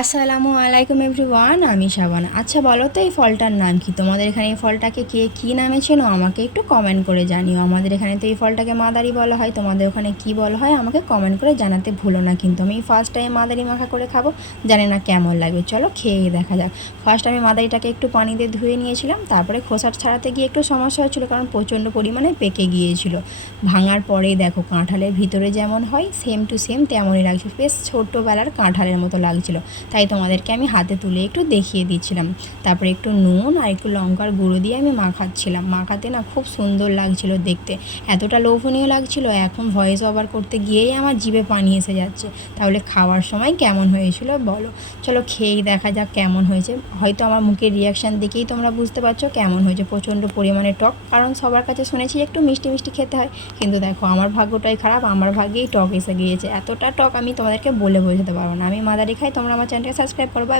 আসসালামু আলাইকুম এভরিওয়ান, আমি শাবানা। আচ্ছা বলো তো এই ফলটার নাম কি? তোমাদের এখানে এই ফলটাকে কে কী নামে চেনো? আমাকে একটু কমেন্ট করে জানিও। আমাদের এখানে তো এই ফলটাকে মাদারি বলা হয়। তোমাদের ওখানে কি বলা হয়? আমাকে কমেন্ট করে জানাতে ভুলো না কিন্তু। আমি ফার্স্ট টাইম মাদারি মাখা করে খাব। জানি না কেমন লাগবে। চলো খেয়ে দেখা যাক। ফার্স্ট আমি মাদারিটাকে একটু পানি দিয়ে ধুয়ে নিয়েছিলাম। তারপরে খোসার ছাড়াতে গিয়ে একটু সমস্যা হচ্ছিল কারণ প্রচণ্ড পরিমাণে পেকে গিয়েছিল। ভাঙার পরে দেখো কাঁঠালের ভিতরে যেমন হয় সেম টু সেম তেমনই লাগছে। বেশ ছোটোবেলার কাঁঠালের মতো লাগছিল। তাই তোমাদেরকে আমি হাতে তুলে একটু দেখিয়ে দিচ্ছিলাম। তারপরে একটু নুন আর একটু লঙ্কার গুঁড়ো দিয়ে আমি মাখাচ্ছিলাম। মাখাতে না খুব সুন্দর লাগছিল দেখতে। এতটা লোভনীয় লাগছিল, এখন ভয়েস ওভার করতে গিয়েই আমার জিভে পানি এসে যাচ্ছে। তাহলে খাওয়ার সময় কেমন হয়েছিল বলো? চলো খেয়েই দেখা যাক কেমন হয়েছে। হয়তো আমার মুখের রিয়াকশান দেখেই তোমরা বুঝতে পারছ কেমন হয়েছে। প্রচণ্ড পরিমাণে টক। কারণ সবার কাছে শুনেছি একটু মিষ্টি মিষ্টি খেতে হয়। কিন্তু দেখো, আমার ভাগ্যটাই খারাপ। আমার ভাগ্যেই টক এসে গিয়েছে। এতটা টক আমি তোমাদেরকে বলে বোঝাতে পারব না। আমি মাদারি খাই, তোমরা আমার চ্যানেলকে সাবস্ক্রাইব করো Bye.